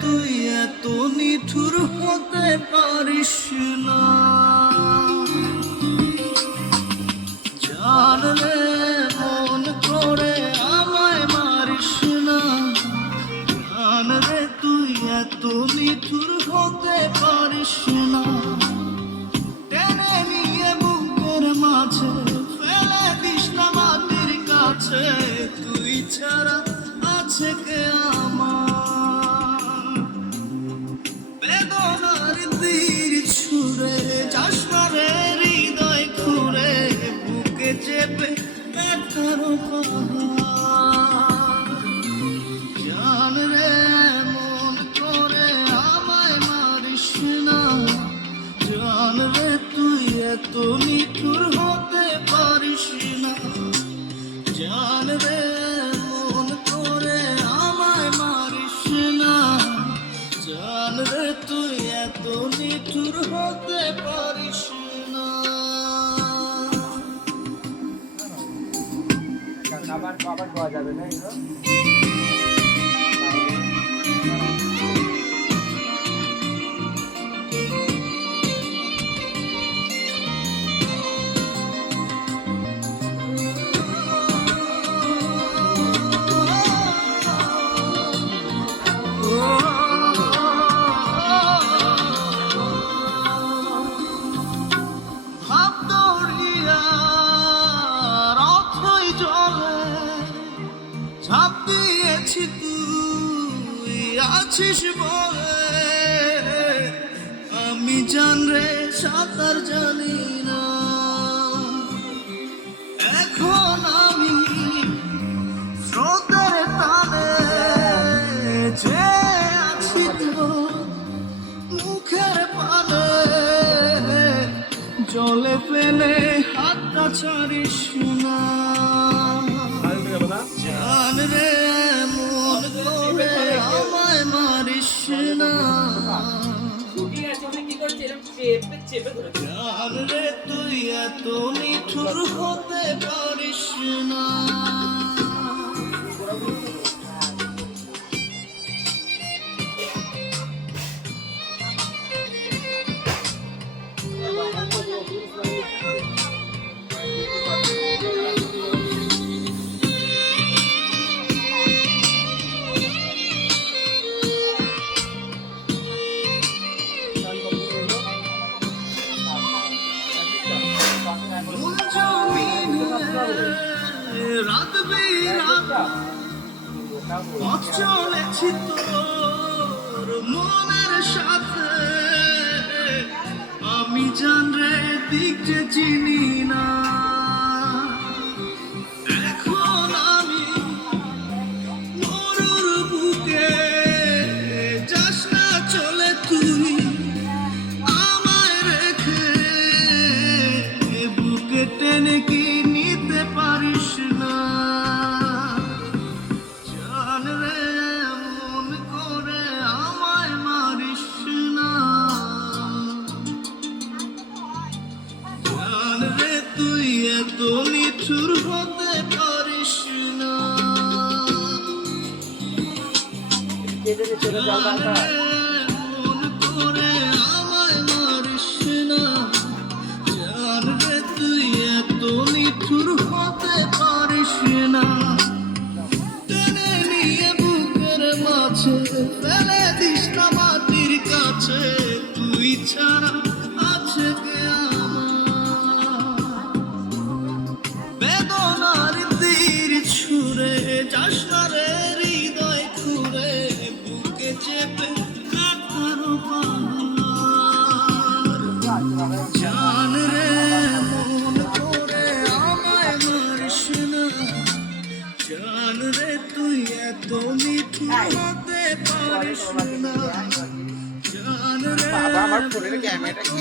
তুই এত নিঠুর হতে পারিস না। জান রে মন করে আমায় মারিস না। জান রে তুই এত নিঠুর হতে পারিস না। টেনে নিয়ে বুকের মাঝে ফেলে দিস না মাটির কাছে। তুই ছাড়া আছে কে আমার? বেদনার তীর ছুঁড়ে যাস না রে হৃদয় খুঁড়ে, বুকে চেপে ব্যথার পাহাড়। জান রে মন করে আমায় মারিস না। জান রে তুই এত নিঠুর হতে পারিস না। জান রে মন করে আমায় মারিস না। জান রে তুই এত নিঠুর হতে পারিস না। আবার পাওয়া যাবে না এগুলো। ভাব দৌড়িয়া রথই জলে ঝাঁপ দিয়েছি তুই আছিস বলে। আমি জান রে সাঁতার জানি না। এখন আমি স্রোতের টানে যে আছি তোর মুখের পানে। জলে ফেলে হাতটা ছাড়িস না। জান রে মন করে আমায় মারিস না। জান রে তুই এত নিঠুর হতে পারিস না। রাত বিরাত পথ চলেছি তোর মনের সাথে। আমি জান রে দিক যে চিনি না। এখন আমি মরুর বুকে যাস না চলে তুই আমায় রেখে। বুকে টেনে কি নিতে পারিস না। জান রে মন করে আমায় মারিস না। জান রে তুই এত নিঠুর হতে পারিস না। জান রে মন করে আমায় মারিস না। জান রে তুই এত নিঠুর হতে পারিস না। টেনে নিয়ে বুকের মাঝে ফেলে দিস না মাটির কাছে। তুই ছাড়া আছে কে আমার? বেদনার তীর ছুঁড়ে যাস না রে হৃদয় খুঁড়ে, বুকে চেপে ব্যথার পাহাড়। জান রে মন করে আমায় মারিস না। জান রে তুই এত নিঠুর হতে পারিস না। জান রে আমার ফোনের ক্যামেরাটা